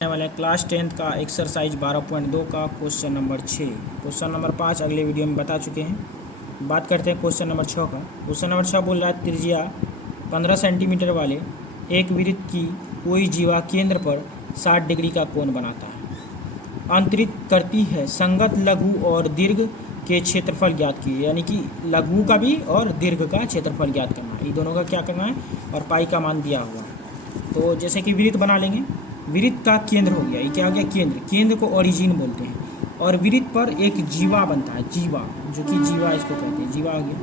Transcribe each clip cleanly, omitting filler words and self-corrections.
वाले class 10th का exercise 12.2 का क्वेश्चन नंबर 6। क्वेश्चन नंबर 5 अगले वीडियो में बता चुके हैं। बात करते हैं क्वेश्चन नंबर 6 का। क्वेश्चन नंबर 6 बोल रहा है त्रिज्या 15 सेंटीमीटर वाले एक वृत्त की कोई जीवा केंद्र पर 60 डिग्री का कोण बनाता है। अंतरित करती है संगत लघु और दीर्घ के क्षेत्रफल ज्ञात कीजिए। यानी कि लघु का भी और दीर्घ का क्षेत्रफल ज्ञात करना है। ये दोनों का क्या करना है और पाई का मान दिया हुआ है। तो जैसे कि वृत्त बना लेंगे। वृत्त का केंद्र हो गया, ये क्या हो गया केंद्र। केंद्र को ओरिजिन बोलते हैं। और वृत्त पर एक जीवा बनता है, जीवा जो कि जीवा इसको कहते हैं, जीवा हो गया।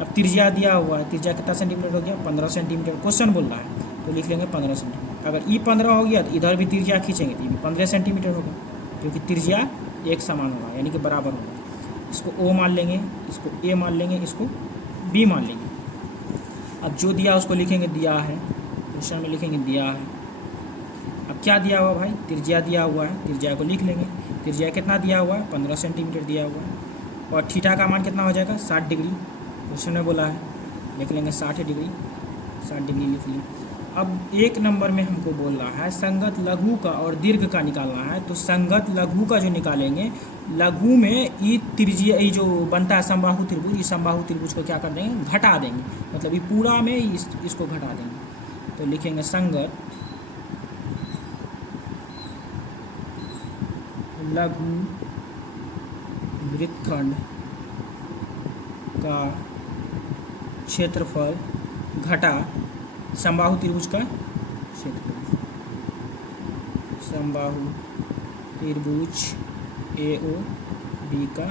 अब त्रिज्या दिया हुआ है, त्रिज्या कितना सेंटीमीटर हो गया 15 सेंटीमीटर। क्वेश्चन बोल रहा है तो लिख लेंगे 15 सेंटीमीटर। अगर ई 15 हो गया तो इधर भी त्रिज्या खींचेंगे तो ये भी 15 सेंटीमीटर होगा, क्योंकि त्रिज्या एक समान होगा यानी कि बराबर होगा। इसको ओ मान लेंगे, इसको ए मान लेंगे, इसको बी मान लेंगे। अब जो दिया उसको लिखेंगे दिया है, क्वेश्चन में लिखेंगे दिया है। अब क्या दिया हुआ भाई, त्रिज्या दिया हुआ है, त्रिज्या को लिख लेंगे। त्रिज्या कितना दिया हुआ है 15 सेंटीमीटर दिया हुआ है। और थीटा का मान कितना हो जाएगा 60 डिग्री। क्वेश्चन में बोला है, लिख लेंगे 60 डिग्री, 60 डिग्री लिख ली। अब एक नंबर में हमको बोल रहा है संगत लघु का और दीर्घ का निकालना है। तो संगत लघु का जो निकालेंगे, लघु में ये त्रिज्या ये जो बनता है समबाहु त्रिभुज, इस समबाहु त्रिभुज को क्या कर देंगे घटा देंगे, मतलब ये पूरा में इसको घटा देंगे। तो लिखेंगे संगत लघु वृत्तखंड का क्षेत्रफल घटा समबाहु त्रिभुज का क्षेत्रफल। समबाहु त्रिभुज ए ओ बी का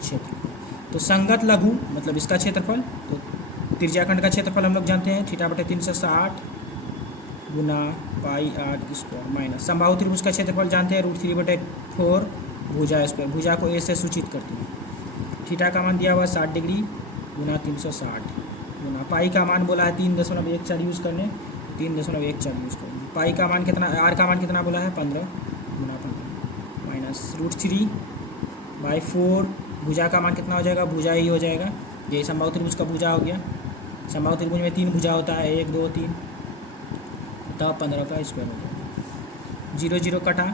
क्षेत्रफल। तो संगत लघु मतलब इसका क्षेत्रफल, तो त्रिज्याखंड का क्षेत्रफल हम लोग जानते हैं थीटा बटे 360 गुना पाई आर स्क्वायर माइनस समबाहु त्रिभुज का क्षेत्रफल जानते हैं √3/4 भुजा स्क्वायर। भुजा को ए से सूचित करते हैं। थीटा का मान दिया हुआ 60 डिग्री गुना 360 गुना पाई का मान बोला है 3.14 यूज़ करने, 3.14 यूज़ करने। पाई का मान कितना, आर का मान कितना बोला है 15 गुना 15 माइनस √3/4। भुजा का मान कितना हो जाएगा, भुजा ही हो जाएगा, ये समबाहु त्रिभुज का भुजा हो गया। समबाहु त्रिभुज में 3 भुजा होता है, 1 2 3, तब 15 का स्क्वायर हो जाएगा। 0 0 कटा,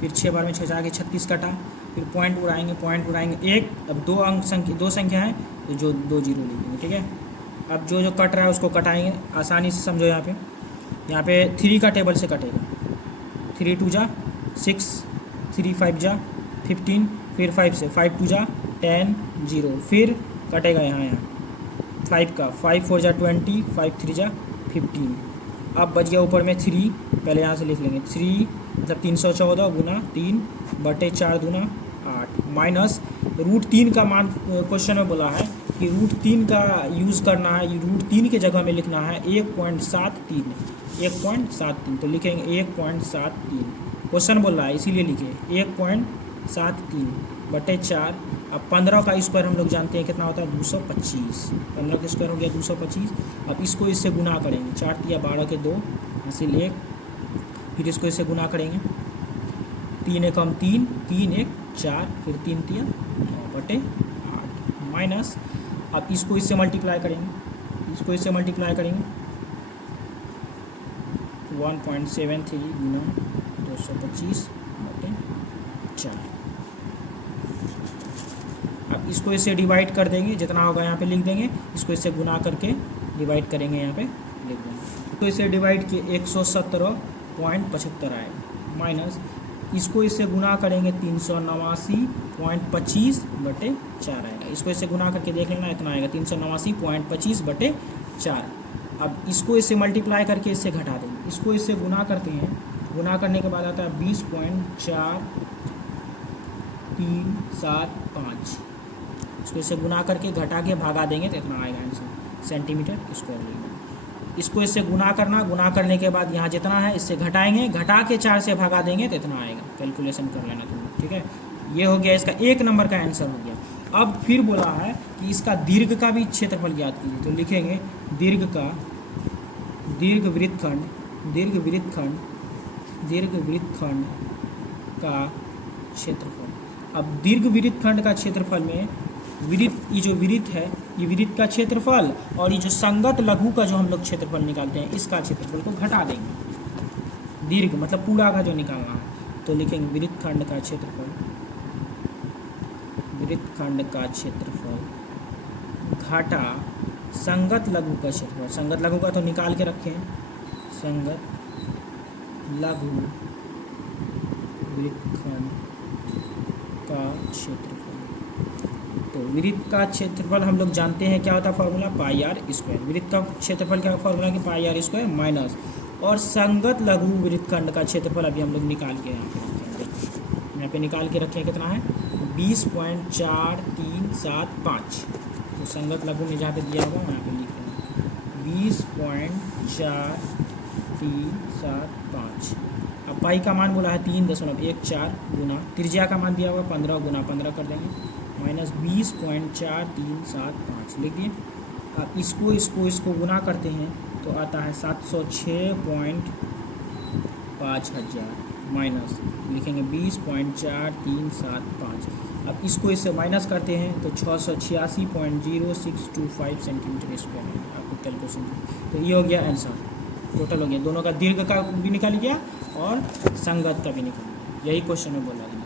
फिर 6 बार में 6 जाके 36 कटा, फिर पॉइंट उड़ाएंगे एक। अब दो संख्या है तो जो 2 0 लिखेंगे, ठीक है। अब जो कट रहा है उसको कटाएंगे, आसानी से समझो। यहाँ पे 3 का टेबल से कटेगा, 3 2 जा 6, 3 5 जा 15, फिर 5 से 5 2 जा 10 0, फिर कटेगा यहाँ 5 का, 5 4 जा 20, 5 3 जा 15। अब बच गया ऊपर में 3, पहले यहाँ से लिख लेंगे 3 मतलब 314 गुना 3/4 दूना 8 माइनस √3 का मान क्वेश्चन में बोला है कि √3 का यूज़ करना है। √3 के जगह में लिखना है 1.73, तो लिखेंगे 1.73। क्वेश्चन बोल रहा है इसीलिए लिखे 1.73/4। अब 15 का स्क्वायर हम लोग जानते हैं कितना होता है 225। 15 का स्क्वायर हो गया 225। अब इसको इससे गुना करेंगे, 4 तिया 12 के 2 हासिल 1, फिर इसको इससे गुना करेंगे 3 1 3, 3 1 4, फिर 3 तिया 9/8 माइनस। अब इसको इससे मल्टीप्लाई करेंगे, 1.73 गुना 225/4। अब इसको इससे डिवाइड कर देंगे, जितना होगा यहाँ पे लिख देंगे, इसको इससे गुना करके डिवाइड करेंगे, यहाँ पे लिख देंगे। तो इसे डिवाइड किए 117.75 आएगा माइनस इसको इससे गुना करेंगे 389.25/4 आएगा। इसको इससे गुना करके देख लेना इतना आएगा 389.25/4। अब इसको इससे मल्टीप्लाई करके इससे घटा देंगे, इसको इससे गुना करते हैं, गुना करने के बाद आता है 20.4375। इसको इससे गुना करके घटा के भागा देंगे तो इतना आएगा आंसर सेंटीमीटर स्क्वायर लेंगे। इसको इससे गुना करने के बाद यहाँ जितना है इससे घटाएंगे, घटा के 4 से भागा देंगे तो इतना आएगा। कैलकुलेशन कर लेना तुम, ठीक है। ये हो गया इसका 1 नंबर का आंसर हो गया। अब फिर बोला है कि इसका दीर्घ का भी क्षेत्रफल ज्ञात कीजिए। तो लिखेंगे दीर्घ वृत्तखंड का क्षेत्रफल। अब दीर्घ वृत्तखंड का क्षेत्रफल में ये जो वृत्त है, ये वृत्त का क्षेत्रफल और ये जो संगत लघु का जो हम लोग क्षेत्रफल निकालते हैं, इसका क्षेत्रफल को घटा देंगे। दीर्घ मतलब पूरा का जो निकालना है, तो लिखेंगे वृत्तखंड का क्षेत्रफल, वृत्तखंड का क्षेत्रफल घाटा संगत लघु का क्षेत्रफल। संगत लघु का तो निकाल के रखे हैं, संगत लघु वृत्तखंड का क्षेत्रफल। तो वृत्त का क्षेत्रफल हम लोग जानते हैं क्या होता है फॉर्मूला, पाई आर स्क्वायर। वृत्त का क्षेत्रफल क्या फॉर्मूला कि पाई आर स्क्वायर माइनस, और संगत लघु वृत्तखंड का क्षेत्रफल अभी हम लोग निकाल के यहाँ पे निकाल के रखे हैं, कितना है 20.4375। तो संगत लघु में जहाँ पे दिया होगा यहाँ पे लिख रहे हैं 20.4375। अब पाई का मान बोला है 3.14 गुना, त्रिज्या का मान दिया होगा 15 गुना 15 कर देंगे, माइनस 20.4375 लिख दिए। अब इसको गुना करते हैं तो आता है 706.5000 माइनस लिखेंगे 20.4375। अब इससे माइनस करते हैं तो 686.0625 सेंटीमीटर स्क्वायर है आपको कैलकुलेशन। तो ये हो गया आंसर, टोटल हो गया, दोनों का दीर्घ का भी निकल गया और संगत का भी निकल गया। यही क्वेश्चन में बोला गया।